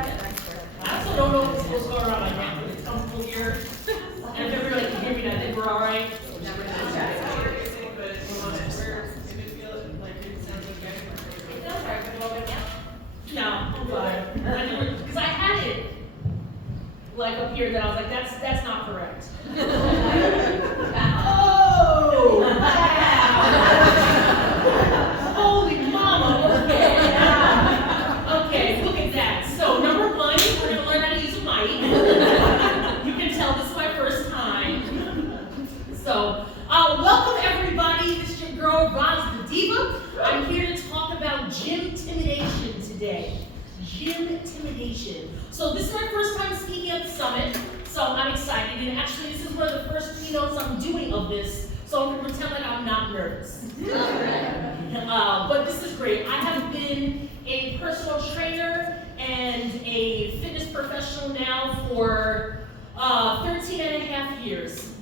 I also don't know if it's going around my neck, but it's comfortable here. And if everybody can hear me, I think we're all right. No, I'm fine. Because I had it like up here that I was like, that's not correct. Oh! Wow. Holy mama, okay. Okay, look at that. So number one, we're gonna learn how to use a mic. You can tell this is my first time. So, welcome everybody. This is your girl, Roz the Diva. I'm here to talk about gym intimidation today. Gym intimidation. So this is my first time speaking at the summit, so I'm excited. And actually, this is one of the first keynotes I'm doing of this, so I'm gonna pretend like I'm not nervous. But this is great. I have been a personal trainer and a fitness professional now for 13 and a half years.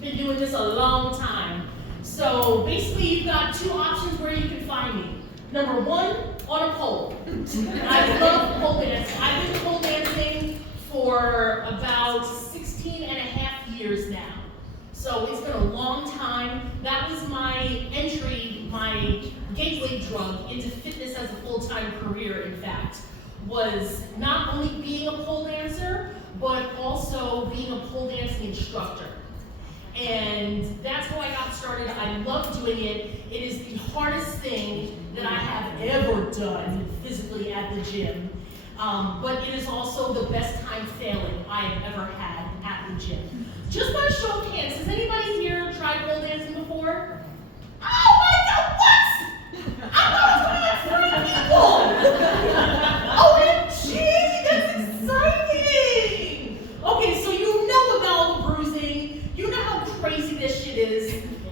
Been doing this a long time. So basically, you've got two options where you can find me. Number one, on a pole. I love pole dancing. I've been pole dancing for about 16 and a half years now. So it's been a long time. That was my entry, my gateway drug into fitness as a full-time career, in fact, was not only being a pole dancer, but also being a pole dancing instructor. And that's how I got started. I love doing it. It is the hardest thing that I have ever done physically at the gym. But it is also the best time failing I have ever had at the gym. Just by show of hands, has anybody here tried pole dancing before? Oh my God, what? I thought it was going to have 3 people. OMG, that's exciting. Okay, so you know about all the bruising. You know how crazy this shit is.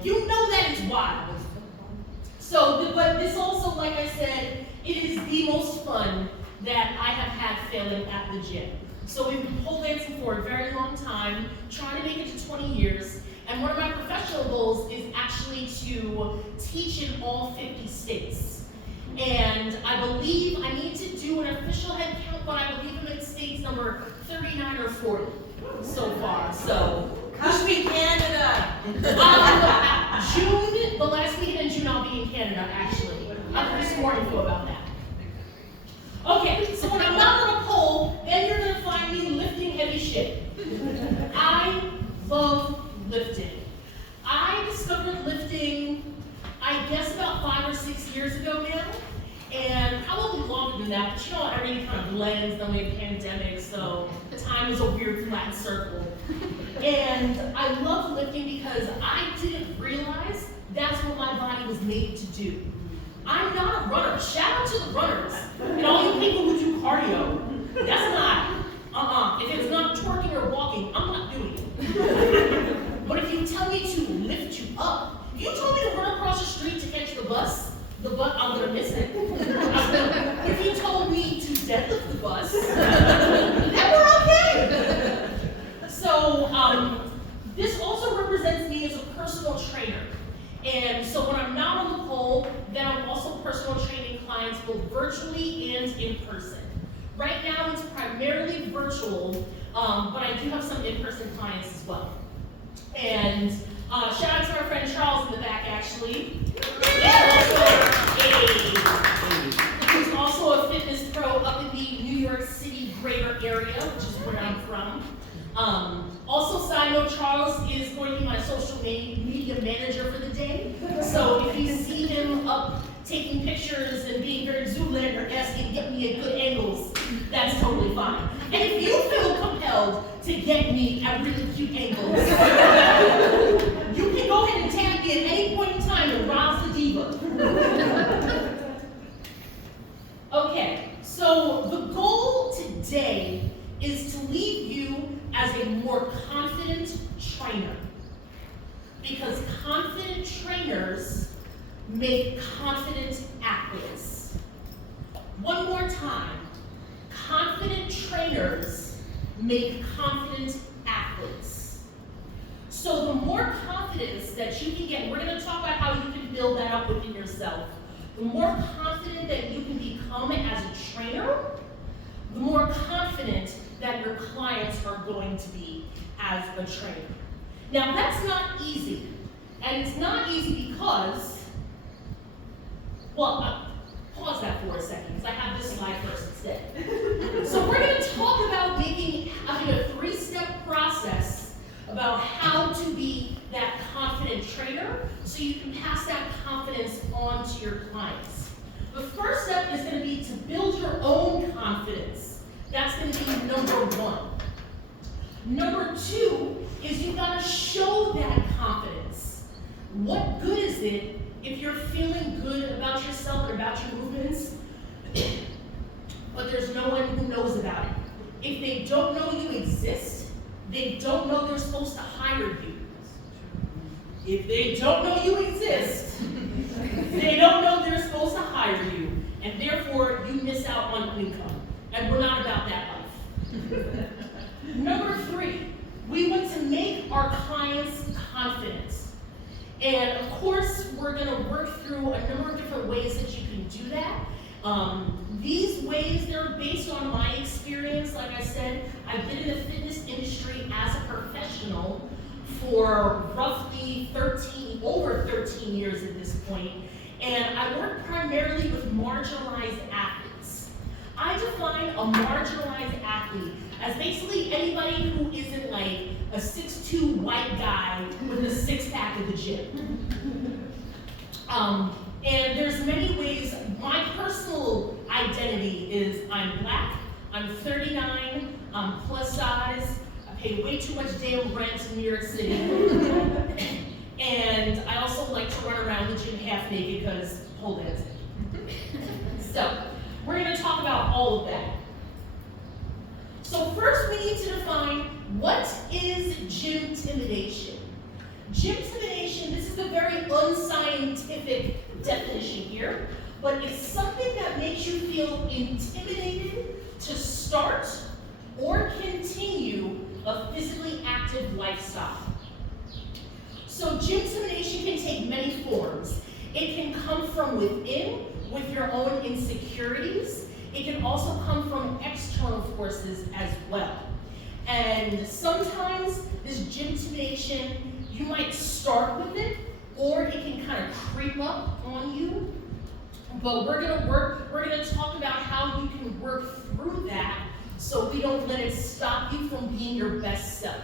You know that it's wild. So, but this also, like I said, it is the most fun that I have had failing at the gym. So we've been pole dancing for a very long time, trying to make it to 20 years, and one of my professional goals is actually to teach in all 50 states. And I believe I need to do an official head count, but I believe I'm in states number 39 or 40 so far. So, Must be Canada. June, the last weekend in June, I'll be in Canada, actually. I'm pretty smart info about that. Okay, so when I'm not on a pole, then you're gonna find me lifting heavy shit. I love lifting. I discovered lifting, I guess about 5 or 6 years ago now, and probably longer than that, but you know, everything kind of blends, then we have pandemic, so time is a weird flat circle. And I love lifting because I didn't realize that's what my body was made to do. I'm not a runner. Shout out to the runners and all you people who do cardio. That's not, if it's not twerking or walking, I'm not doing it. But if you tell me to lift you up, if you told me to run across the street to catch the bus, I'm gonna miss it. If you told me to deadlift the bus, then we're okay. So this also represents me as a personal trainer. And so when I'm not on the pole, then I'm also personal training clients both virtually and in person. Right now it's primarily virtual, but I do have some in-person clients as well. And shout out to our friend Charles in the back, actually. Who's also a fitness pro up in the New York City greater area, which is where I'm from. Also, side note, Charles is going to be my social media manager for the day. So if you see him up taking pictures and being very Zoolander-esque and get me at good angles, that's totally fine. And if you feel compelled to get me at really cute angles, you can go ahead and tag me at any point in time to Roz the Diva. Okay, so the goal today is to leave you as a more confident trainer. Because confident trainers make confident athletes. One more time. Confident trainers make confident athletes. So the more confidence that you can get, we're going to talk about how you can build that up within yourself. The more confident that you can become as a trainer, the more that your clients are going to be as a trainer. Now that's not easy, and it's not easy because, well, pause that for a second, because I have this slide first instead. So we're going to talk about having a 3-step process about how to be that confident trainer so you can pass that confidence on to your clients. The first step is going to be to build your own confidence. That's going to be number 1. Number 2 is you've got to show that confidence. What good is it if you're feeling good about yourself and about your movements, but there's no one who knows about it? If they don't know you exist, they don't know they're supposed to hire you. If they don't know you exist, they don't know they're supposed to hire you, and therefore you miss out on income. And we're not about that life. Number 3, we want to make our clients confident. And of course, we're going to work through a number of different ways that you can do that. These ways, they're based on my experience. Like I said, I've been in the fitness industry as a professional for roughly over 13 years at this point, and I work primarily with marginalized athletes. I define a marginalized athlete as basically anybody who isn't like a 6'2" white guy with a 6-pack at the gym. And there's many ways. My personal identity is I'm black, I'm 39, I'm plus size, I pay way too much damn rent in New York City, and I also like to run around the gym half naked because pole dancing. So we're going to talk about all of that. So first we need to define what is gymtimidation. Gymtimidation, this is the very unscientific definition here, but it's something that makes you feel intimidated to start or continue a physically active lifestyle. So gymtimidation can take many forms. It can come from within, with your own insecurities. It can also come from external forces as well. And sometimes this gymtimidation, you might start with it, or it can kind of creep up on you. But we're gonna talk about how you can work through that so we don't let it stop you from being your best self.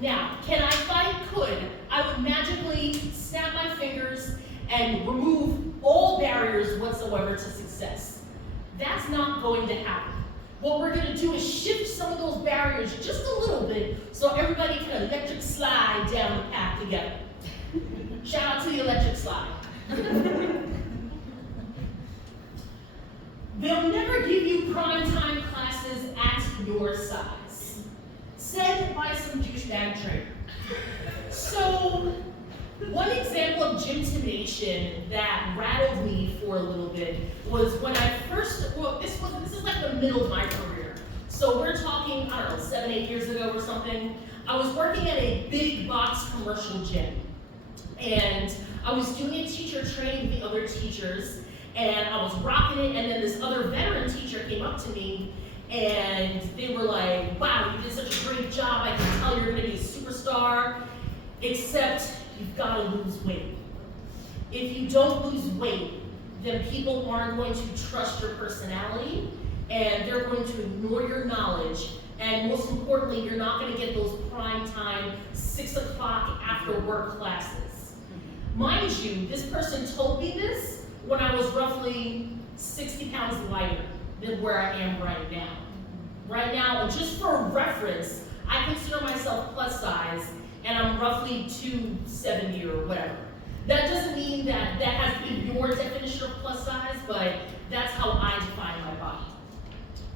Now, if I could, I would magically snap my fingers and remove all barriers whatsoever to success. That's not going to happen. What we're gonna do is shift some of those barriers just a little bit so everybody can electric slide down the path together. Shout out to the electric slide. They'll never give you prime time classes at your size. Said by some douchebag trainer. So, one example of gymtimidation that rattled me for a little bit was when I first, this is like the middle of my career. So we're talking, I don't know, 7, 8 years ago or something. I was working at a big box commercial gym. And I was doing a teacher training with the other teachers, and I was rocking it, and then this other veteran teacher came up to me, and they were like, wow, you did such a great job, I can tell you're gonna be a superstar, except you've gotta lose weight. If you don't lose weight, then people aren't going to trust your personality, and they're going to ignore your knowledge, and most importantly, you're not gonna get those prime time 6 o'clock after work classes. Mind you, this person told me this when I was roughly 60 pounds lighter than where I am right now. Right now, just for reference, I consider myself plus size, and I'm roughly 270 or whatever. That doesn't mean that that has to be your definition of plus size, but that's how I define my body.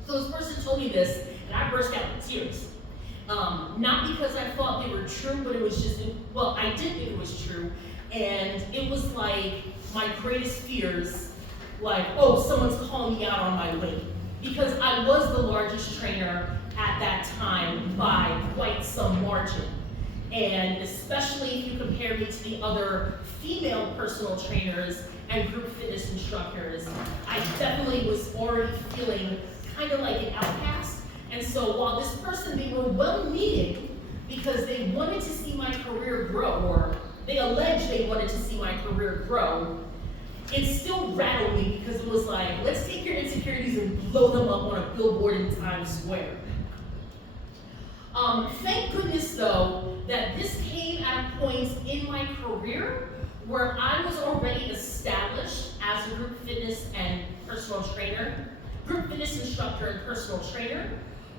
So this person told me this, and I burst out in tears. Not because I thought they were true, but it was just, well, I did think it was true, and it was like my greatest fears, like, oh, someone's calling me out on my weight. Because I was the largest trainer at that time by quite some margin. And especially if you compare me to the other female personal trainers and group fitness instructors, I definitely was already feeling kind of like an outcast, And so while this person, they were well-meaning because they wanted to see my career grow, or they alleged they wanted to see my career grow, it still rattled me because it was like, let's take your insecurities and blow them up on a billboard in Times Square. Thank goodness though, that this came at a point in my career where I was already established as a group fitness and personal trainer, group fitness instructor and personal trainer.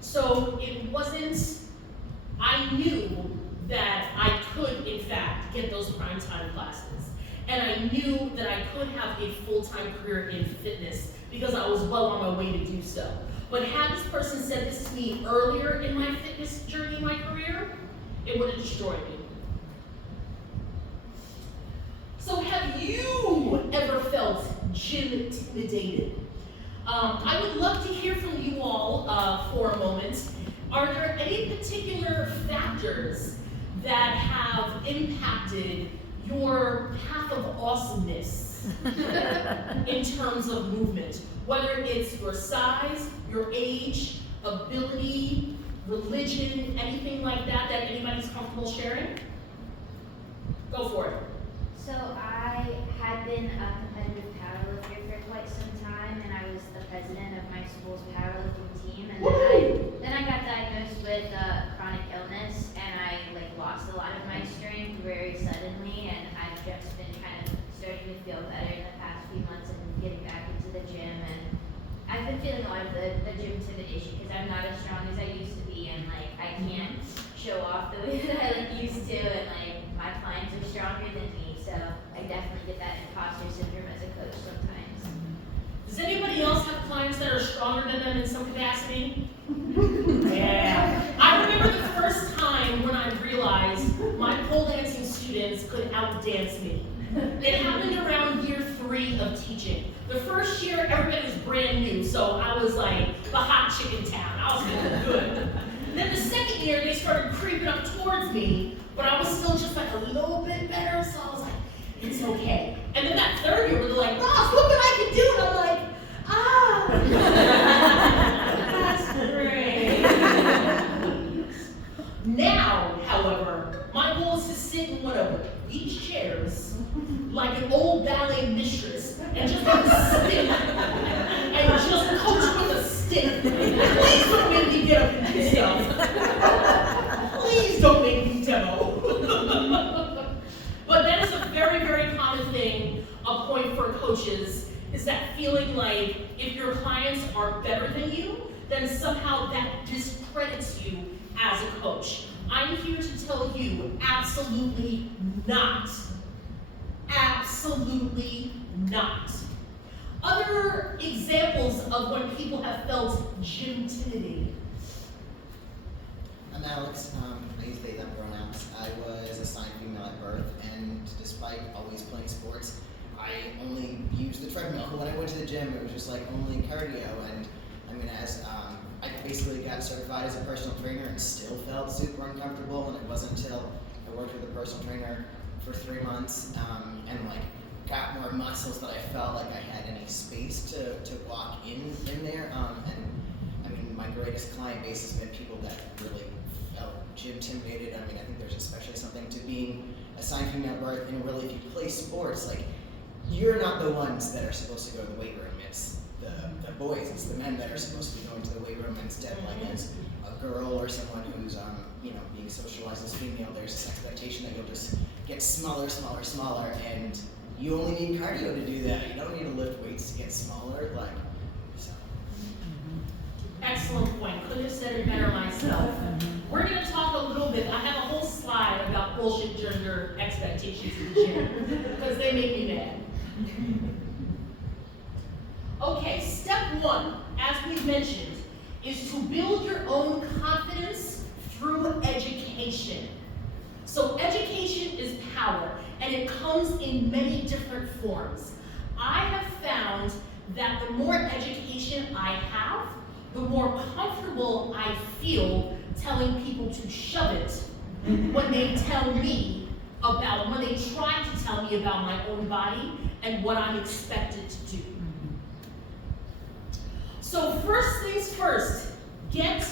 So it wasn't, I knew that I could in fact get those prime time classes. And I knew that I could have a full-time career in fitness because I was well on my way to do so. But had this person said this to me earlier in my fitness journey, my career, it would have destroyed me. So have you ever felt gym intimidated? I would love to hear from you all for a moment. Are there any particular factors that have impacted your path of awesomeness in terms of movement? Whether it's your size, your age, ability, religion, anything like that that anybody's comfortable sharing? Go for it. So I had been a competitive powerlifter for quite some time, and I was the president of my school's powerlifting team. And then I got diagnosed with chronic illness, and I lost a lot of my strength very suddenly. And I've just been kind of starting to feel better in the past few months and getting back into the gym. And I've been feeling a lot of the gym intimidation because I'm not as strong as I used to be, and I can't show off the way that I used to, and my clients are stronger than me. So I definitely get that imposter syndrome as a coach sometimes. Does anybody else have clients that are stronger than them in some capacity? Yeah. I remember the first time when I realized my pole dancing students could outdance me. It happened around year 3 of teaching. The first year, everybody was brand new, so I was like the hot chick in town. I was feeling good. Then the second year, they started creeping up towards me, but I was still just a little bit better, so I was like, it's okay. And then that third year, they're like, Ross, look what I can do. And I'm like, that's great. Now, however, my goal is to sit in one of these chairs like an old ballet mistress and just have a stick and just coach with a stick. Please don't make me get up and do stuff. Please don't make me demo. But that is a very, very common thing, a point for coaches, is that feeling like if your clients are better than you, then somehow that discredits you as a coach. I'm here to tell you, absolutely not. Absolutely not. Other examples of when people have felt gym intimidated. I'm Alex. I use they, them pronouns. I was assigned female at birth, and despite always playing sports, I only used the treadmill. When I went to the gym, it was just only cardio. And as I basically got certified as a personal trainer and still felt super uncomfortable. And it wasn't until I worked with a personal trainer for 3 months and got more muscles that I felt like I had any space to walk in there. My greatest client base has been people that really felt gym intimidated. I think there's especially something to being assigned female at birth, and really if you play sports, you're not the ones that are supposed to go to the weight room. It's the boys, it's the men that are supposed to be going to the weight room instead. As a girl or someone who's being socialized as female, there's this expectation that you'll just get smaller, and you only need cardio to do that. You don't need to lift weights to get smaller. So. Excellent point. Couldn't have said it better myself. We're going to talk a little bit. I have a whole slide about bullshit gender expectations in the gym because they make me mad. Okay, step 1, as we've mentioned, is to build your own confidence through education. So education is power, and it comes in many different forms. I have found that the more education I have, the more comfortable I feel telling people to shove it when they when they try to tell me about my own body and what I'm expected to do. So first things first, get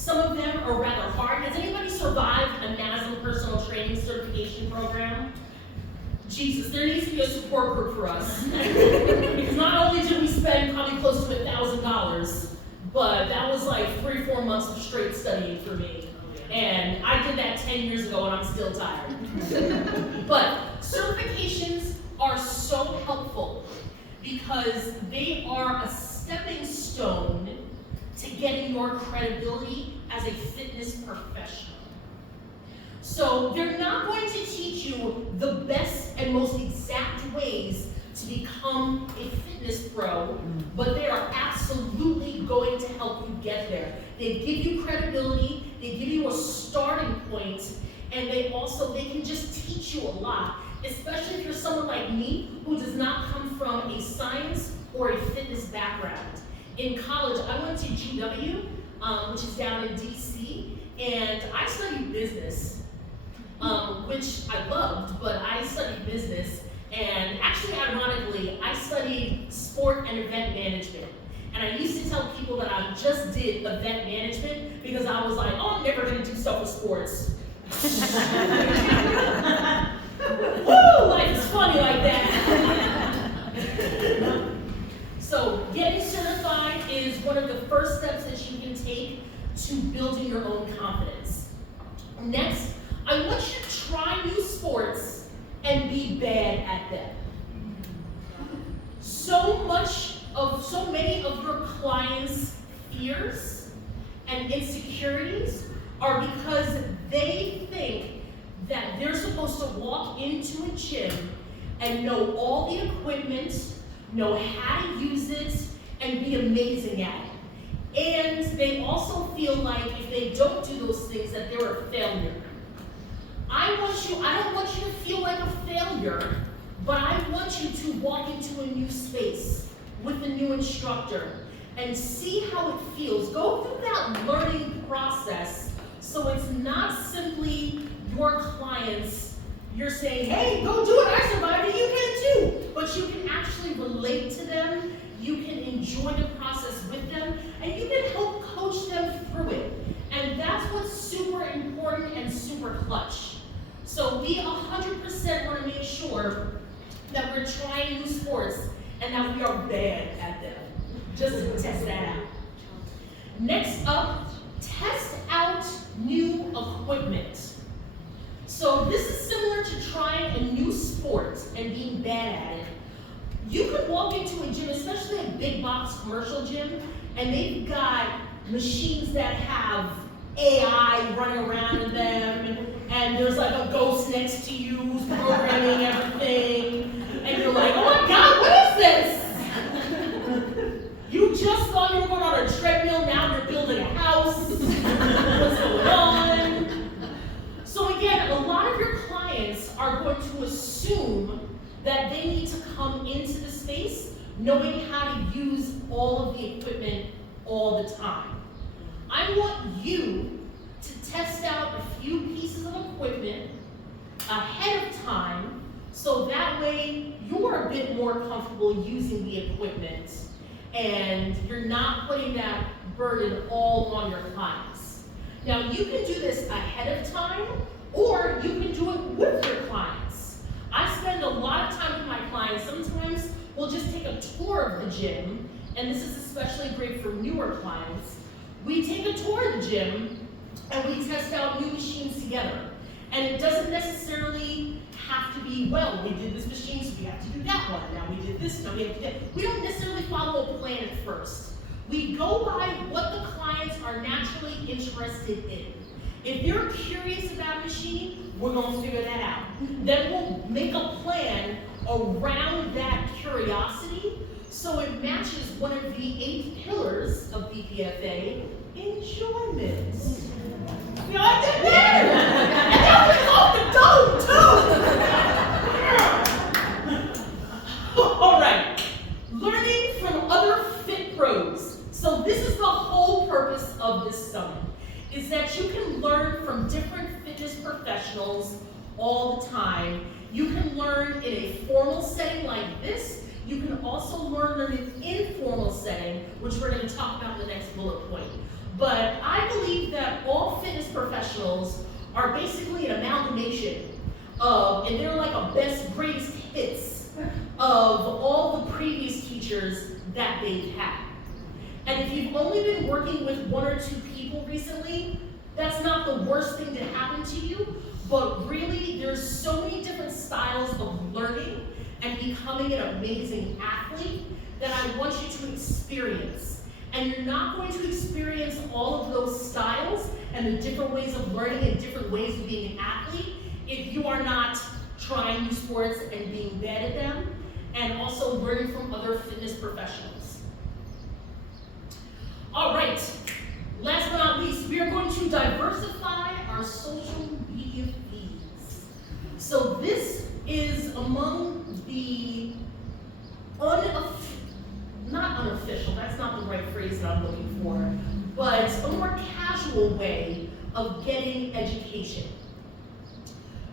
Some of them are rather hard. Has anybody survived a NASM personal training certification program? Jesus, there needs to be a support group for us. Because not only did we spend probably close to $1,000, but that was like 3 or 4 months of straight studying for me. And I did that 10 years ago and I'm still tired. But certifications are so helpful because they are a stepping stone to getting your credibility as a fitness professional. So they're not going to teach you the best and most exact ways to become a fitness pro, but they are absolutely going to help you get there. They give you credibility, they give you a starting point, and they can just teach you a lot, especially if you're someone like me who does not come from a science or a fitness background. In college, I went to GW, which is down in DC, and I studied business. Which I loved, but I studied business, and actually, ironically, I studied sport and event management. And I used to tell people that I just did event management because I was like, oh, I'm never gonna do stuff with sports. Woo, life is funny like that. So getting certified is one of the first steps that you can take to building your own confidence. Next, I want you to try new sports and be bad at them. So many of your clients' fears and insecurities are because they think that they're supposed to walk into a gym and know all the equipment, know how to use it, and be amazing at it. And they also feel like if they don't do those things that they're a failure. I don't want you to feel like a failure, but I want you to walk into a new space with a new instructor and see how it feels. Go through that learning process so it's not simply your clients, you're saying, hey, go do it, I survived it, you can too. But you can actually relate to them, you can enjoy the process with them, and you can help coach them through it. And that's what's super important and super clutch. So we 100% want to make sure that we're trying new sports and that we are bad at them, just to test that out. Next up, test out new equipment. So this is similar to trying a new sport and being bad at it. You could walk into a gym, especially a big box commercial gym, and they've got machines that have AI running around in them, and there's like a ghost next to you who's programming everything, and you're like, oh my God, what is this? You just thought you were going on a treadmill, now you're building a house. What's going on? So again, a lot of your clients are going to assume that they need to come into the space knowing how to use all of the equipment all the time. I want you to test out a few pieces of equipment ahead of time so that way you're a bit more comfortable using the equipment and you're not putting that burden all on your clients. Now you can do this ahead of time or you can do it with your clients. I spend a lot of time with my clients. Sometimes we'll just take a tour of the gym, and this is especially great for newer clients. We take a tour of the gym and we test out new machines together. And it doesn't necessarily have to be, well, we did this machine, so we have to do that one. Now we did this, now we have to do that. We don't necessarily follow a plan at first. We go by what the clients are naturally interested in. If you're curious about a machine, we're going to figure that out. Then we'll make a plan around that curiosity so it matches one of the 8 pillars of BPFA, enjoyment. You know, I did that! And that was off the dome, too! All right, learning from other fit pros. So this is the whole purpose of this summit, is that you can learn from different fitness professionals all the time. You can learn in a formal setting like this. You can also learn in an informal setting, which we're going to talk about in the next bullet point. but I believe that all fitness professionals are basically an amalgamation of, and they're like a best greatest hits of all the previous teachers that they've had. And if you've only been working with 1 or 2 people recently, that's not the worst thing to happen to you, but really there's so many different styles of learning and becoming an amazing athlete that I want you to experience. And you're not going to experience all of those styles and the different ways of learning and different ways of being an athlete if you are not trying new sports and being bad at them, and also learning from other fitness professionals. All right, last but not least, we are going to diversify our social media feeds. So this is among the not unofficial, that's not the right phrase that I'm looking for, but a more casual way of getting education.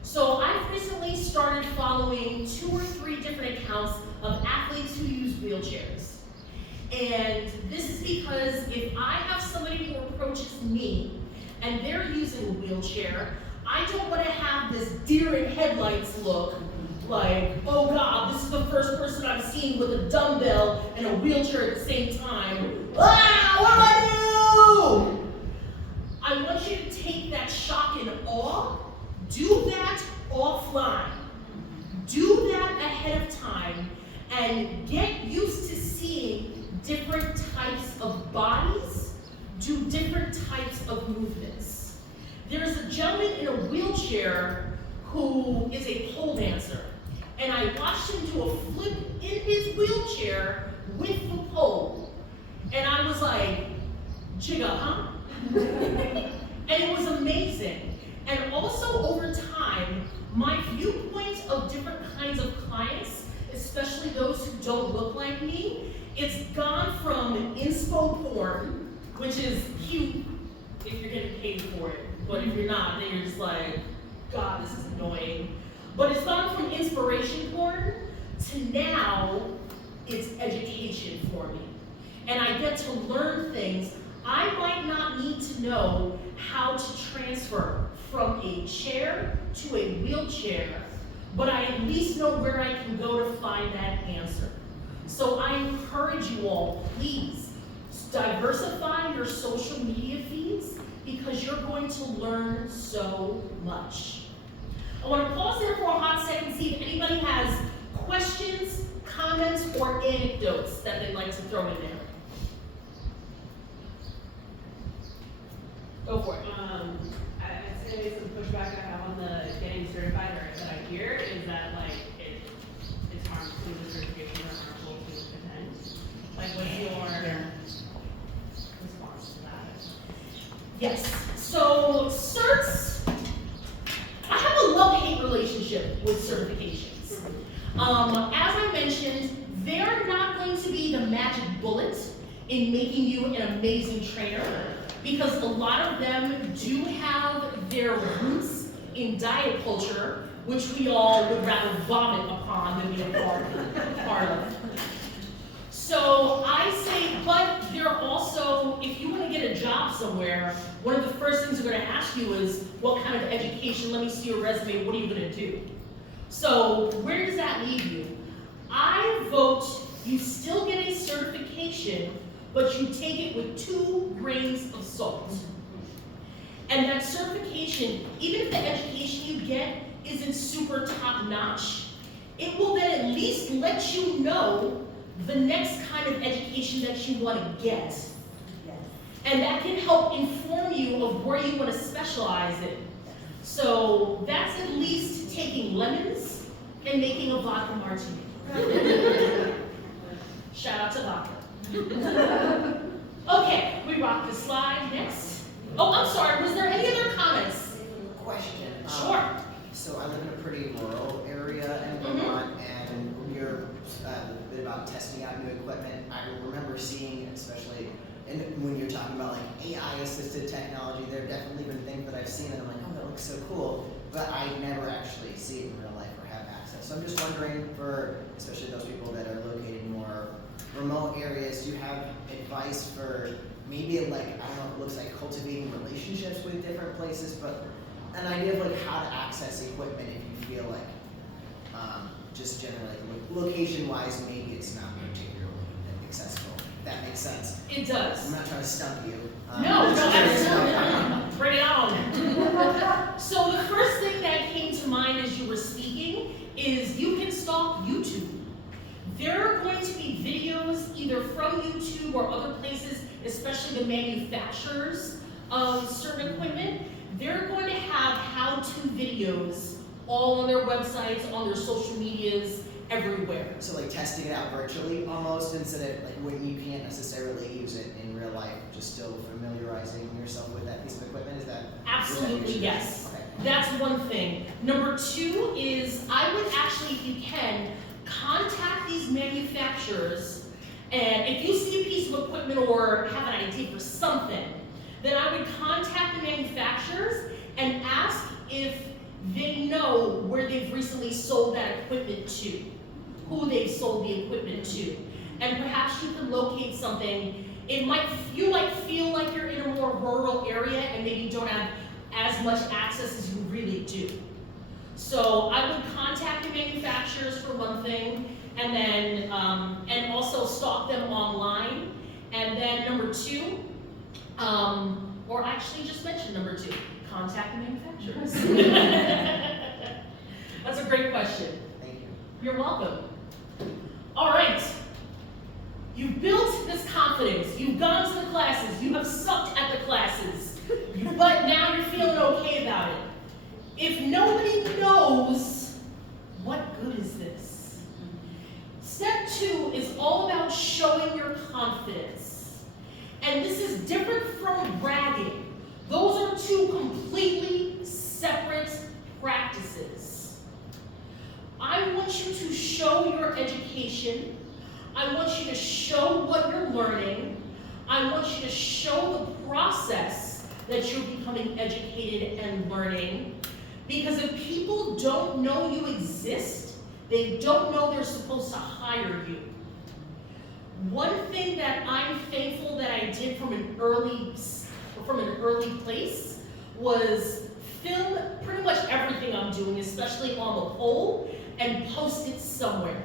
So I've recently started following 2 or 3 different accounts of athletes who use wheelchairs. And this is because if I have somebody who approaches me and they're using a wheelchair, I don't want to have this deer in headlights look like, oh God, this is the first person I've seen with a dumbbell and a wheelchair at the same time. Ah, what do I do? I want you to take that shock and awe, do that offline. Do that ahead of time and get used to seeing different types of bodies do different types of movements. There's a gentleman in a wheelchair who is a pole dancer, and I watched him do a flip in his wheelchair with the pole, and I was like, jigga, huh? And it was amazing. And also over time, my viewpoint of different kinds of clients, especially those who don't look like me, it's gone from inspo porn, which is cute if you're getting paid for it, but if you're not, then you're just like, God, this is annoying. But it's gone from inspiration porn to now it's education for me. And I get to learn things I might not need to know how to transfer from a chair to a wheelchair, but I at least know where I can go to find that answer. So I encourage you all, please, diversify your social media feeds because you're going to learn so much. I want to pause there for a hot second, see if anybody has questions, comments, or anecdotes that they'd like to throw in there. Go for it. I'd say some pushback I have on the getting certified, or that I hear, is that like it's harmful to the certification or harmful to attend. Like, what's your response to that? Yes. So certs, I have a love-hate relationship with certifications. As I mentioned, they're not going to be the magic bullet in making you an amazing trainer, because a lot of them do have their roots in diet culture, which we all would rather vomit upon than be a part of. So I say, but they're also, if you want to get a job somewhere, one of the first things they're going to ask you is, what kind of education? Let me see your resume. What are you going to do? So where does that leave you? I vote you still get a certification, but you take it with 2 grains of salt. And that certification, even if the education you get isn't super top-notch, it will then at least let you know the next kind of education that you want to get. And that can help inform you of where you want to specialize in. So that's at least taking lemons and making a vodka martini. Shout out to vodka. Okay, we rock the slide. Next. Oh, I'm sorry, was there any other comments? Question. Sure. So I live in a pretty rural area in Vermont, and when you're a bit about testing out new equipment, I remember seeing, especially when you're talking about like AI-assisted technology, there have definitely been things that I've seen and I'm like, oh, that looks so cool, but I never actually see it in real life or have access. So I'm just wondering, for especially those people that are located in more remote areas, do you have advice for maybe like, I don't know, it looks like cultivating relationships with different places, but an idea of like how to access equipment if you feel like, just generally, like, location-wise, maybe it's not particularly accessible. If that makes sense. It does. I'm not trying to stump you. No, just no, curious absolutely about- not. Bring it on. So the first thing that came to mind as you were speaking is you can stalk YouTube. There are going to be videos either from YouTube or other places, especially the manufacturers of certain equipment. They're going to have how-to videos all on their websites, on their social medias, everywhere. So like testing it out virtually almost instead of like when you can't necessarily use it in real life, just still familiarizing yourself with that piece of equipment, is that? Absolutely, is that yes. Okay. That's one thing. Number two is I would actually, if you can, contact these manufacturers, and if you see a piece of equipment or have an idea for something, then I would contact the manufacturers and ask if they know where they've recently sold that equipment to, who they've sold the equipment to, and perhaps you can locate something. You might feel like you're in a more rural area and maybe don't have as much access as you really do. So I would contact the manufacturers for one thing, and then and also stalk them online. And then number two, or actually just mention number two, contact the manufacturers. That's a great question. Thank you. You're welcome. All right. You've built this confidence. You've gone to the classes. You have sucked at the classes. But now you're feeling okay about it. If nobody knows, what good is this? Step two is all about showing your confidence. And this is different from bragging. Those are two completely separate practices. I want you to show your education. I want you to show what you're learning. I want you to show the process that you're becoming educated and learning. Because if people don't know you exist, they don't know they're supposed to hire you. One thing that I'm thankful that I did from an early place was film pretty much everything I'm doing, especially on the pole, and post it somewhere.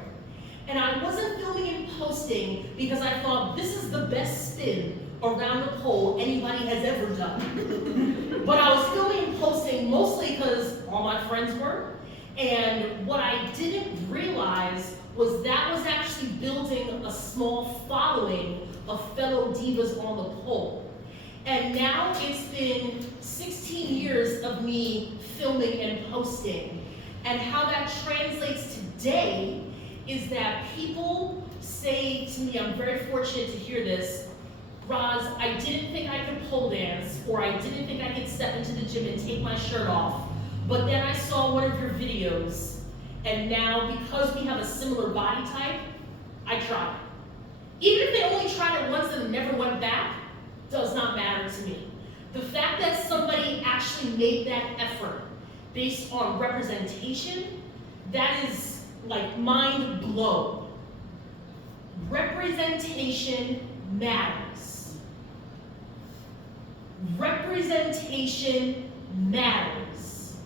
And I wasn't filming and posting because I thought this is the best spin around the pole anybody has ever done. But I was filming and posting mostly because all my friends were. And what I didn't realize was that was actually building a small following of fellow divas on the pole. And now it's been 16 years of me filming and posting. And how that translates today is that people say to me, I'm very fortunate to hear this, Roz, I didn't think I could pole dance, or I didn't think I could step into the gym and take my shirt off, but then I saw one of your videos, and now because we have a similar body type, I tried. Even if they only tried it once and never went back, does not matter to me. The fact that somebody actually made that effort based on representation, that is like mind blown. Representation matters. Representation matters.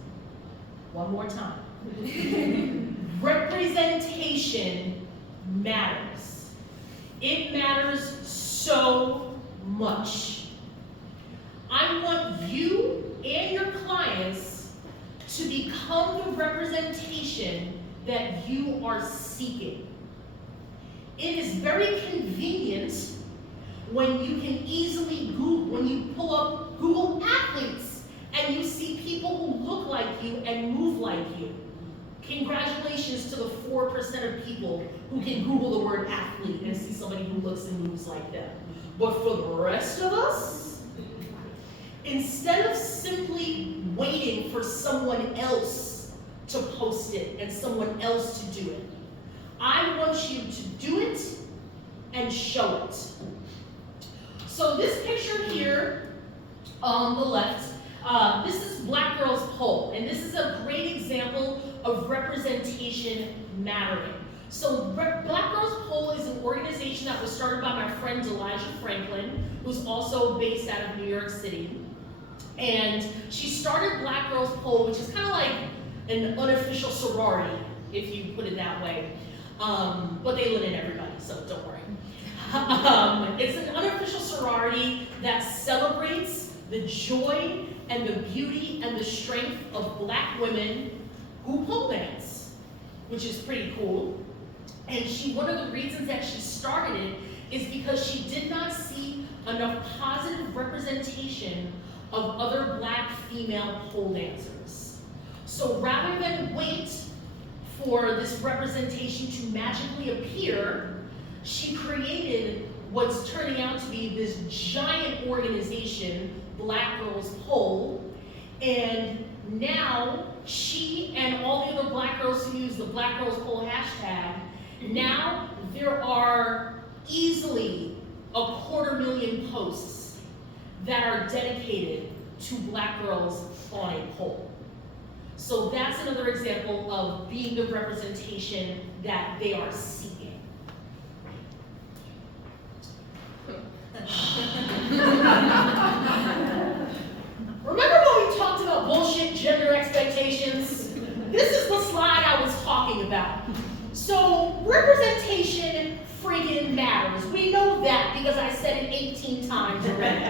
One more time. Representation matters. It matters so much. I want you and your clients to become the representation that you are seeking. It is very convenient when you can easily Google, when you pull up Google athletes and you see people who look like you and move like you. Congratulations to the 4% of people who can Google the word athlete and see somebody who looks and moves like them. But for the rest of us, instead of simply waiting for someone else to post it and someone else to do it, I want you to do it and show it. So this picture here on the left, this is Black Girls Pole, and this is a great example of representation mattering. So Black Girls Pole is an organization that was started by my friend Elijah Franklin, who's also based out of New York City. And she started Black Girls Pole, which is kind of like an unofficial sorority, if you put it that way. But they let in everybody, so don't worry. It's an unofficial sorority that celebrates the joy and the beauty and the strength of Black women who pole dance, which is pretty cool. And one of the reasons that she started it is because she did not see enough positive representation of other Black female pole dancers. So rather than wait for this representation to magically appear, she created what's turning out to be this giant organization, Black Girls Pole, and now she and all the other Black girls who use the Black Girls Pole hashtag, now there are easily 250,000 posts that are dedicated to Black girls on a pole. So that's another example of being the representation that they are seeking. Remember when we talked about bullshit gender expectations? This is the slide I was talking about. So representation freaking matters. We know that because I said it 18 times already.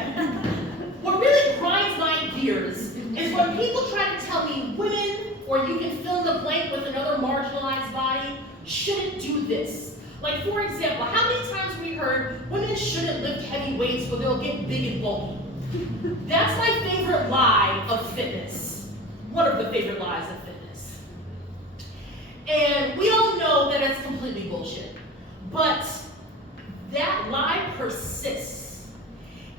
What really grinds my gears is when people try to tell me women, or you can fill in the blank with another marginalized body, shouldn't do this. Like, for example, how many times have we heard women shouldn't lift heavy weights or they'll get big and bulky? That's my favorite lie of fitness. One of the favorite lies of fitness. And we all know that it's completely bullshit. But that lie persists.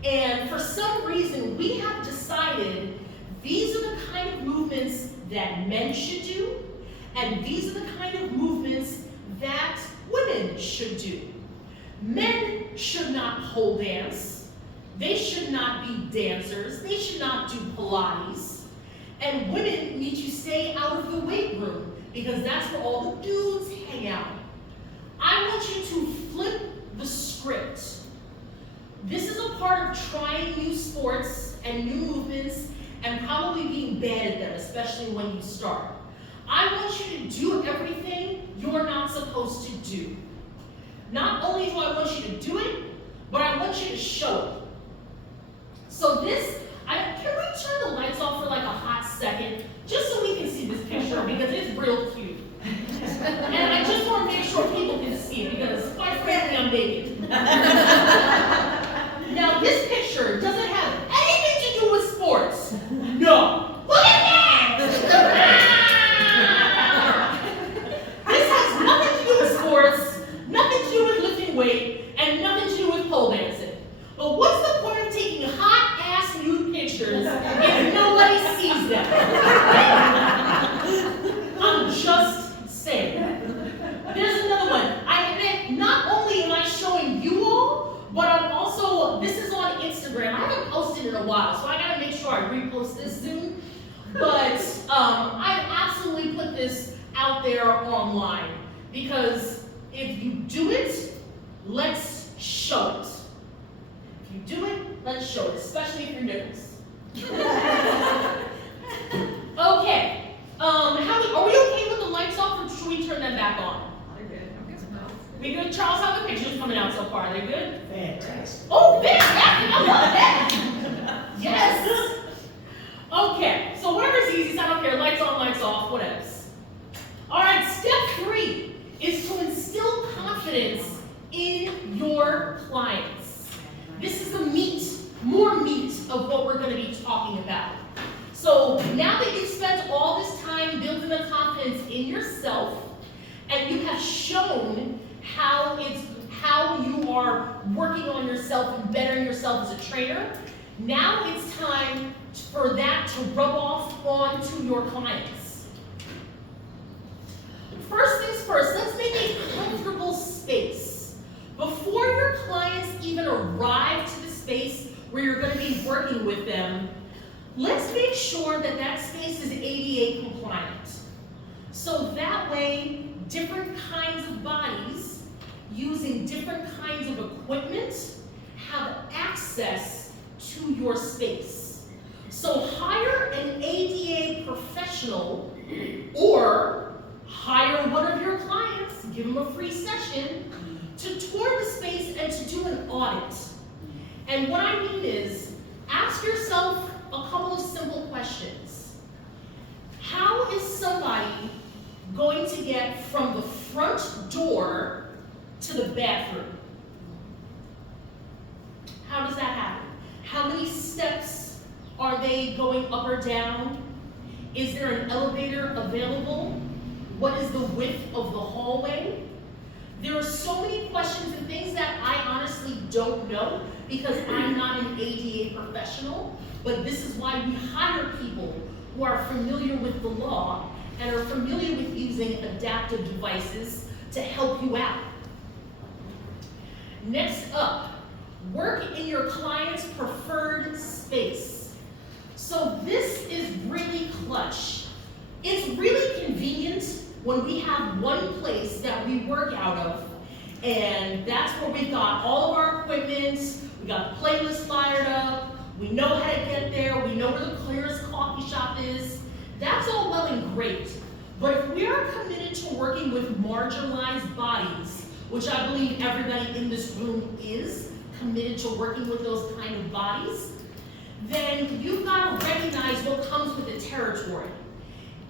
And for some reason, we have decided these are the kind of movements that men should do, and these are the kind of movements that women should do. Men should not pole dance. They should not be dancers. They should not do Pilates. And women need to stay out of the weight room because that's where all the dudes hang out. I want you to flip the script. This is a part of trying new sports and new movements and probably being bad at them, especially when you start. I want you to do everything you're not supposed to do. Not only do I want you to do it, but I want you to show it. So this, can we turn the lights off for like a hot second, just so we can see this picture, because it's real cute. And I just want to make sure people can see it, because quite frankly, I'm naked. Now this picture doesn't have anything to do with sports. No. Look at that! This has nothing to do with sports, nothing to do with lifting weight, and nothing to do with pole dancing. But what's the point of taking hot-ass nude pictures if nobody sees them? I'm just saying. There's another one. I admit, not only am I showing you all, but I'm also, this is on Instagram. I haven't posted in a while, so I gotta make sure I repost this soon. But I've absolutely put this out there online because if you do it, let's show it. If you do it, let's show it, especially if you're nipples. Okay. Are we okay with the lights off, or should we turn them back on? We good? Charles, how are the pictures coming out so far? Are they good? Fantastic. Oh, fantastic! I love that. Yes. Okay. So whatever's easiest, I don't care. Lights on, lights off, whatever. All right. Step 3 is to instill confidence in your clients. This is the more meat of what we're going to be talking about. So now that you've spent all this time building the confidence in yourself, and you have shown how you are working on yourself and bettering yourself as a trainer, now it's time for that to rub off onto your clients. First things first, let's make a comfortable space. Before your clients even arrive to the space where you're going to be working with them, let's make sure that that space is ADA compliant. So that way, different kinds of bodies using different kinds of access to your space. So hire an ADA professional or hire one of your clients, give them a free session to tour the space and to do an audit. And what I mean is, ask yourself a couple of simple questions. How is somebody going to get from the front door to the bathroom? How does that happen? How many steps are they going up or down? Is there an elevator available? What is the width of the hallway? There are so many questions and things that I honestly don't know because I'm not an ADA professional, but this is why we hire people who are familiar with the law and are familiar with using adaptive devices to help you out. Next up, work in your client's preferred space. So this is really clutch. It's really convenient when we have one place that we work out of, and that's where we've got all of our equipment, we got the playlist fired up, we know how to get there, we know where the clearest coffee shop is. That's all well and great. But if we are committed to working with marginalized bodies, which I believe everybody in this room is committed to working with those kind of bodies, then you've got to recognize what comes with the territory.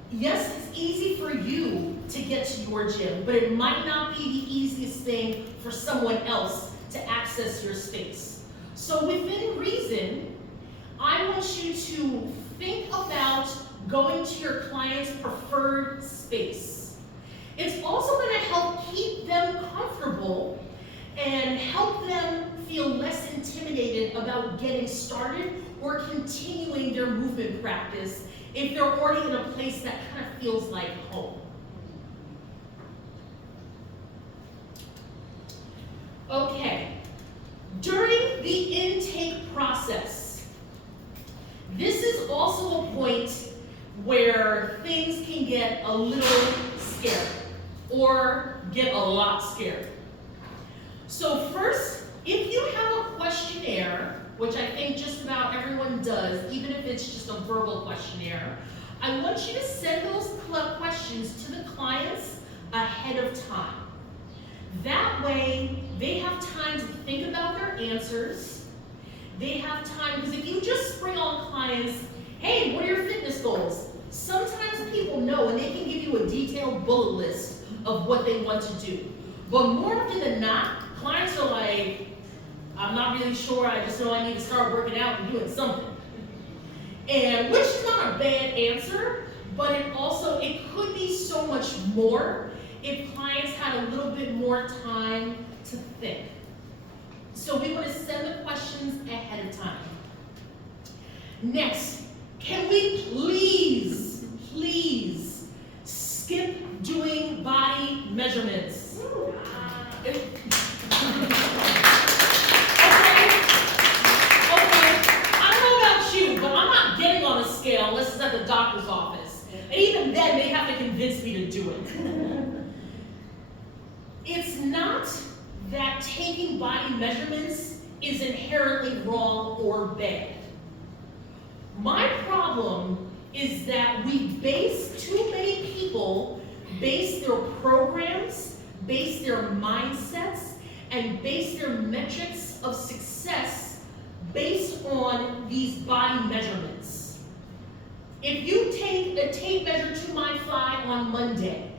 Yes, it's easy for you to get to your gym, but it might not be the easiest thing for someone else to access your space. So within reason, I want you to think about going to your client's preferred space. It's also going to help keep them comfortable and help them feel less intimidated about getting started or continuing their movement practice if they're already in a place that kind of feels like home. Okay, during the intake process, this is also a point where things can get a little scary or get a lot scary. So first, if you have a questionnaire, which I think just about everyone does, even if it's just a verbal questionnaire, I want you to send those questions to the clients ahead of time. That way, they have time to think about their answers. They have time, because if you just spring on clients, hey, what are your fitness goals? Sometimes people know and they can give you a detailed bullet list of what they want to do. But more often than not, clients are like, I'm not really sure, I just know I need to start working out and doing something. And which is not a bad answer, but it could be so much more if clients had a little bit more time to think. So we want to send the questions ahead of time. Next, can we please skip doing body measurements? Okay, I don't know about you, but I'm not getting on a scale unless it's at the doctor's office. And even then, they have to convince me to do it. It's not that taking body measurements is inherently wrong or bad. My problem is that too many people base their programs, base their mindsets, and base their metrics of success based on these body measurements. If you take a tape measure to my thigh on Monday,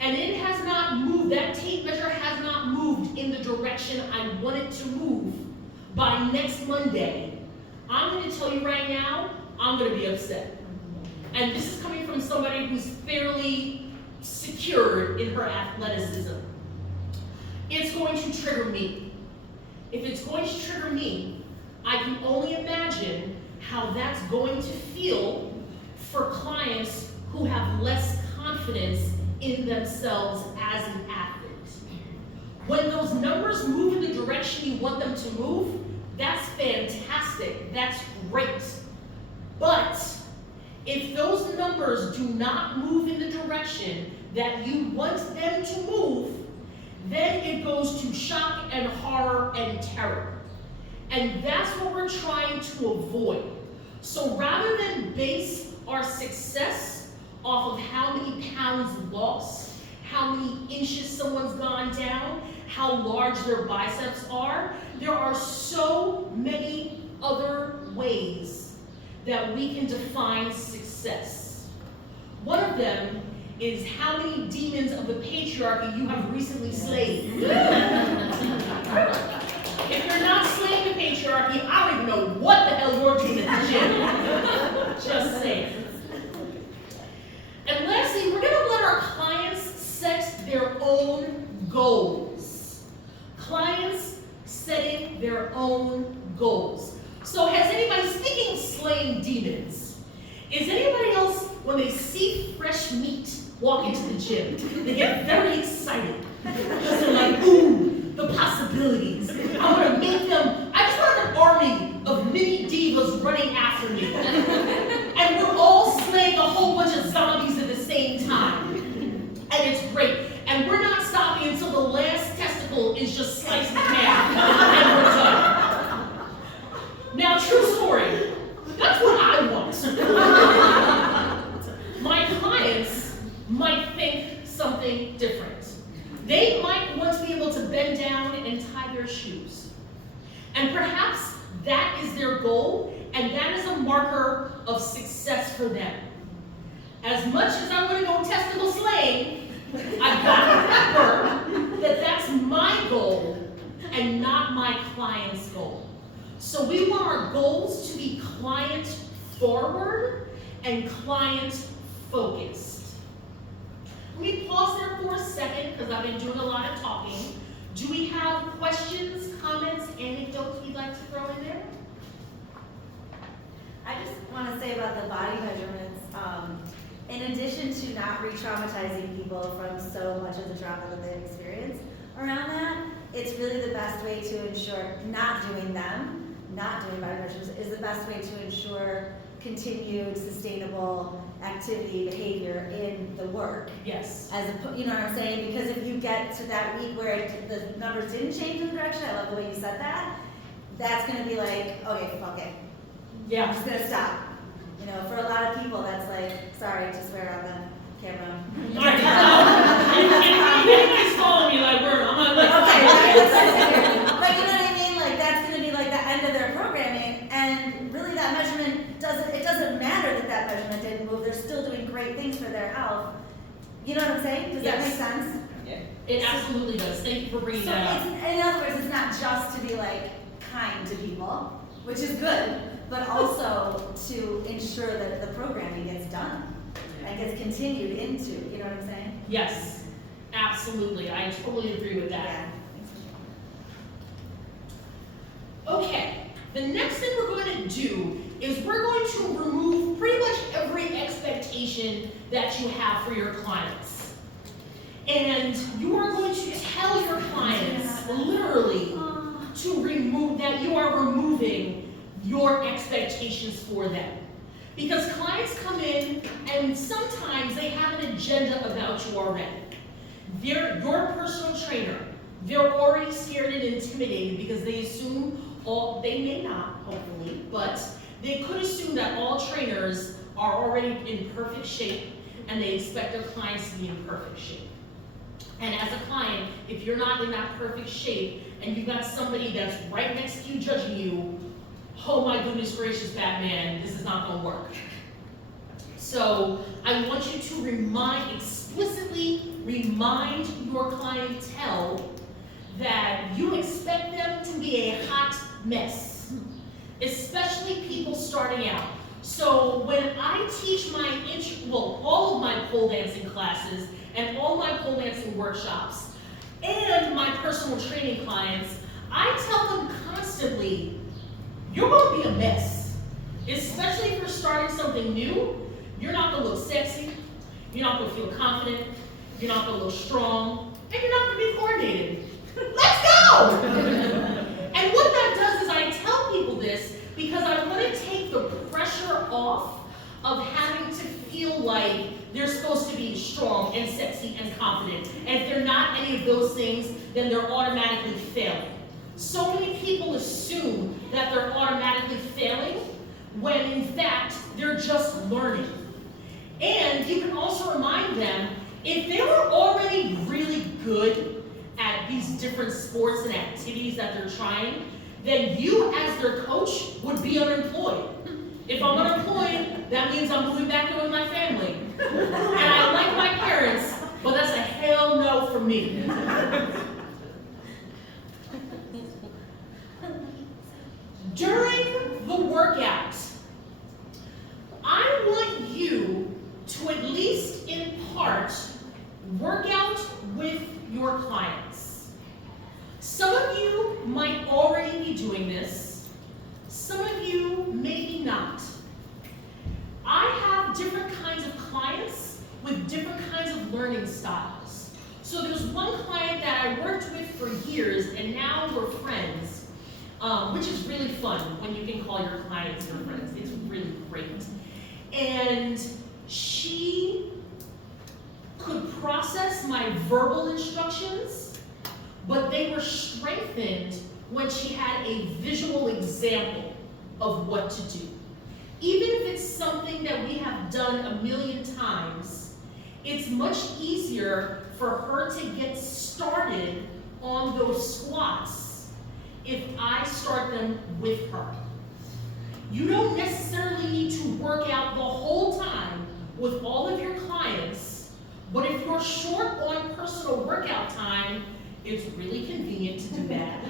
and it has not moved, that tape measure has not moved in the direction I want it to move by next Monday, I'm going to tell you right now, I'm going to be upset. And this is coming from somebody who's fairly secured in her athleticism. It's going to trigger me. If it's going to trigger me, I can only imagine how that's going to feel for clients who have less confidence in themselves as an athlete. When those numbers move in the direction you want them to move, that's fantastic, that's great. But if those numbers do not move in the direction that you want them to move, then it goes to shock and horror and terror. And that's what we're trying to avoid. So rather than base our success off of how many pounds lost, how many inches someone's gone down, how large their biceps are, there are so many other ways that we can define success. One of them is how many demons of the patriarchy you have recently slain. If you're not slaying the patriarchy, I don't even know what the hell you're doing at the gym. Just saying. And lastly, we're gonna let our clients set their own goals. Clients setting their own goals. So has anybody, speaking of slaying demons, is anybody else, when they see fresh meat walk into the gym, they get very excited? Because they're like, ooh, the possibilities. I want to make them, I just want an army of mini divas running after me. And we're all slaying a whole bunch of zombies at the same time. And it's great. And we're not stopping until the last testicle is just sliced in half. And we're done. Now, true story. That's what I want. My clients might think something different. They might want to be able to bend down and tie their shoes. And perhaps that is their goal, and that is a marker of success for them. As much as I'm going to go testicle slaying, I've got to remember that that's my goal and not my client's goal. So we want our goals to be client forward and client focused. Let me pause there for a second because I've been doing a lot of talking. Do we have questions, comments, anecdotes we'd like to throw in there? I just want to say about the body measurements, in addition to not re-traumatizing people from so much of the trauma that they've experienced around that, it's really the best way to ensure not doing body measurements is the best way to ensure continued sustainable activity behavior in the work. Yes. You know what I'm saying? Because if you get to that week where the numbers didn't change in the direction, I love the way you said that, that's going to be like, okay, fuck it. I'm Yeah. just gonna stop. You know, for a lot of people, that's like, sorry to swear on the camera. Anybody's following me like I'm not like, Okay, right? But you know what I mean? Like that's gonna be like the end of their programming, and really that measurement doesn't matter that measurement didn't move. They're still doing great things for their health. You know what I'm saying? Does that Yes. make sense? Yeah. It absolutely does. Thank you for bringing So that up. in other words, it's not just to be like kind to people, which is good, but also to ensure that the programming gets done and gets continued into, you know what I'm saying? Yes, absolutely. I totally agree with that. Yeah. Okay, the next thing we're going to do is we're going to remove pretty much every expectation that you have for your clients. And you are going to tell your clients, literally, to remove that you are removing your expectations for them. Because clients come in and sometimes they have an agenda about you already. They're your personal trainer. They're already scared and intimidated because they assume they may not, hopefully, but they could assume that all trainers are already in perfect shape and they expect their clients to be in perfect shape. And as a client, if you're not in that perfect shape and you've got somebody that's right next to you judging you, oh my goodness gracious, Batman, this is not gonna work. So I want you to explicitly remind your clientele that you expect them to be a hot mess, especially people starting out. So when I teach all of my pole dancing classes and all my pole dancing workshops and my personal training clients, I tell them constantly, you're going to be a mess, especially if you're starting something new. You're not going to look sexy, you're not going to feel confident, you're not going to look strong, and you're not going to be coordinated. Let's go! And what that does is I tell people this because I want to take the pressure off of having to feel like they're supposed to be strong and sexy and confident. And if they're not any of those things, then they're automatically failing. So many people assume that they're automatically failing when in fact they're just learning. And you can also remind them, if they were already really good at these different sports and activities that they're trying, then you as their coach would be unemployed. If I'm unemployed, that means I'm moving back in with my family. And I like my parents, but that's a hell no for me. During the workout, I want you to at least in part work out with your clients. Some of you might already be doing this. Some of you maybe not. I have different kinds of clients with different kinds of learning styles. So there's one client that I worked with for years and now we're friends, which is really fun when you can call your clients your friends. It's really great. And she could process my verbal instructions, but they were strengthened when she had a visual example of what to do. Even if it's something that we have done a million times, it's much easier for her to get started on those squats if I start them with her. You don't necessarily need to work out the whole time with all of your clients, but if you're short on personal workout time, it's really convenient to do that.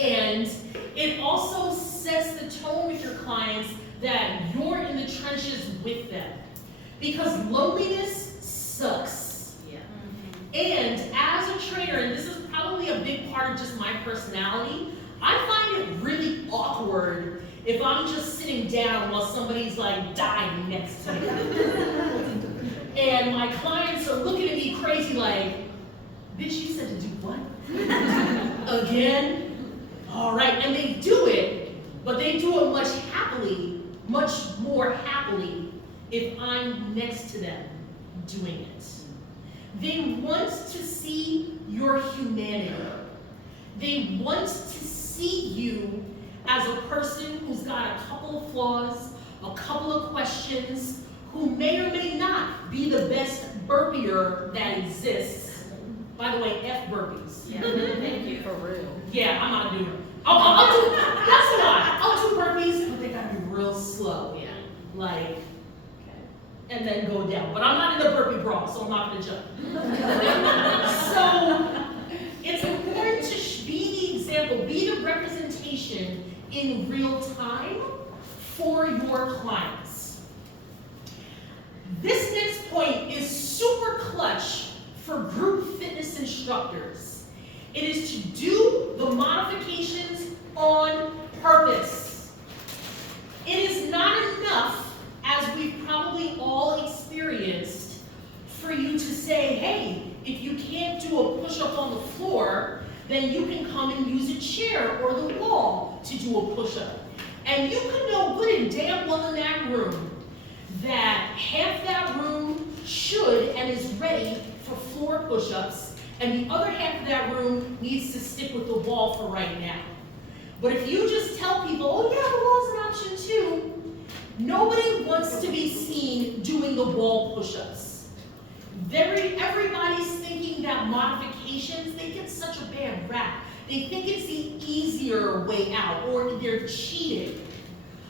And it also sets the tone with your clients that you're in the trenches with them. Because loneliness sucks. Yeah. And as a trainer, and this is probably a big part of just my personality, I find it really awkward if I'm just sitting down while somebody's like dying next to me. And my clients are looking at me crazy like, bitch, you said to do what? Again? All right, and they do it, but they do it much more happily if I'm next to them doing it. They want to see your humanity. They want to see you as a person who's got a couple of flaws, a couple of questions, who may or may not be the best burpier that exists. By the way, F burpees. Yeah, thank you. For real. Yeah, I'm not doing it. I'll do, that's a lot. I'll do burpees, but they gotta be real slow. Yeah. Like, and then go down. But I'm not in the burpee bra, so I'm not gonna jump. So, it's important to be the example, be the representation in real time for your clients. This next point is super clutch for group fitness instructors. It is to do the modifications on purpose. It is not enough, as we've probably all experienced, for you to say, hey, if you can't do a push-up on the floor, then you can come and use a chair or the wall to do a push-up. And you can know good and damn well in that room that half that room should and is ready for floor push-ups, and the other half of that room needs to stick with the wall for right now. But if you just tell people, oh yeah, the wall's an option too, nobody wants to be seen doing the wall push-ups. Everybody's thinking that modifications, they get such a bad rap. They think it's the easier way out, or they're cheating.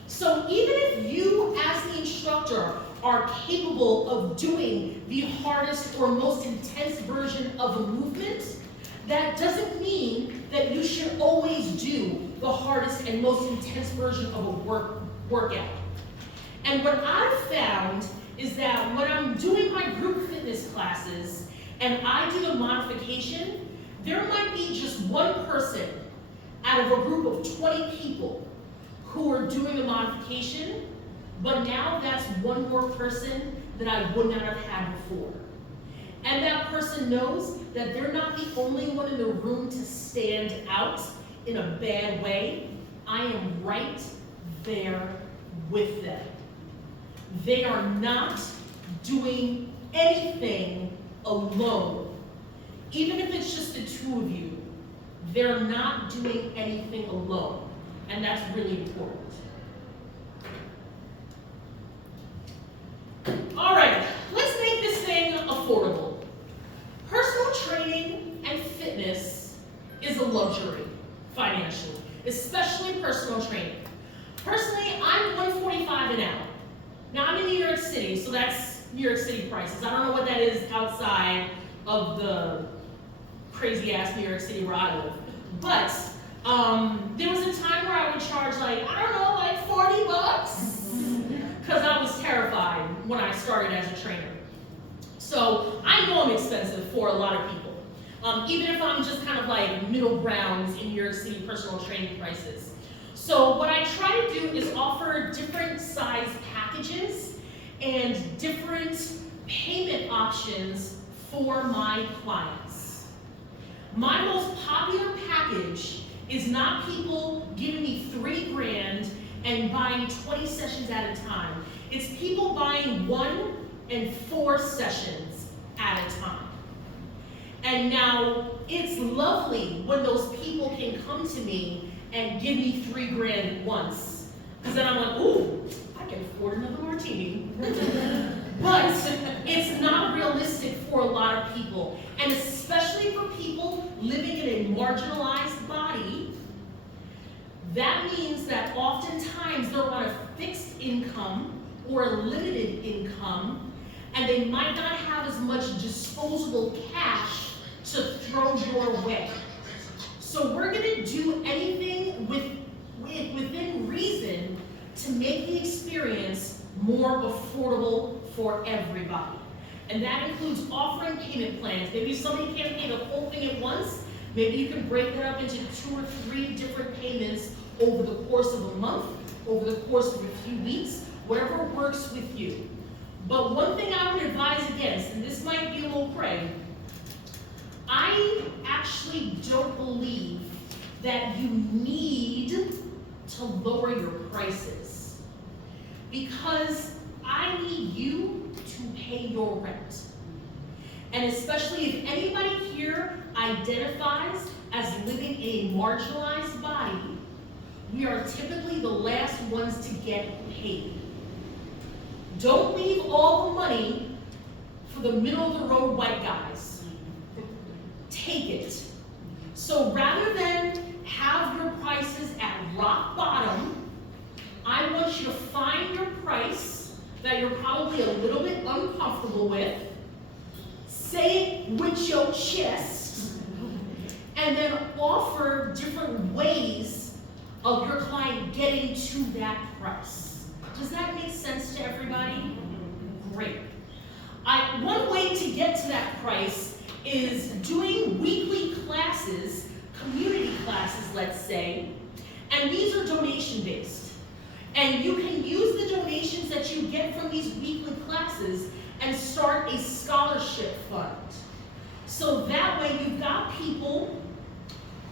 So even if you, as the instructor, are capable of doing the hardest or most intense version of a movement, that doesn't mean that you should always do the hardest and most intense version of a workout. And what I've found is that when I'm doing my group fitness classes and I do the modification, there might be just one person out of a group of 20 people who are doing the modification, but now that's one more person that I would not have had before. And that person knows that they're not the only one in the room to stand out in a bad way. I am right there with them. They are not doing anything alone. Even if it's just the two of you, they're not doing anything alone. And that's really important. All right, let's make this thing affordable. Personal training and fitness is a luxury financially, especially personal training. Personally, I'm $145 an hour. Now I'm in New York City, so that's New York City prices. I don't know what that is outside of the crazy ass New York City where I live. But there was a time where I would charge like, I don't know, like $40, because I was terrified when I started as a trainer. So I know I'm expensive for a lot of people. Even if I'm just kind of like middle grounds in New York City personal training prices. So what I try to do is offer different size packages and different payment options for my clients. My most popular package is not people giving me $3,000 and buying 20 sessions at a time. It's people buying 1 and 4 sessions at a time. And now it's lovely when those people can come to me and give me $3,000 once. Because then I'm like, ooh, I can afford another martini. But it's not realistic for a lot of people. And especially for people living in a marginalized body, that means that oftentimes they're on a fixed income or a limited income, and they might not have as much disposable cash to throw your way. So we're gonna do anything within reason to make the experience more affordable for everybody. And that includes offering payment plans. Maybe somebody can't pay the whole thing at once. Maybe you can break that up into 2 or 3 different payments over the course of a month, over the course of a few weeks, whatever works with you. But one thing I would advise against, and this might be a little cray, I actually don't believe that you need to lower your prices, because I need you to pay your rent. And especially if anybody here identifies as living in a marginalized body, we are typically the last ones to get paid. Don't leave all the money for the middle of the road white guys. Take it. So rather than have your prices at rock bottom, I want you to find your price that you're probably a little bit uncomfortable with, say it with your chest, and then offer different ways of your client getting to that price. Does that make sense to everybody? Great. One way to get to that price is doing weekly classes, community classes, let's say, and these are donation-based. And you can use the donations that you get from these weekly classes and start a scholarship fund. So that way you've got people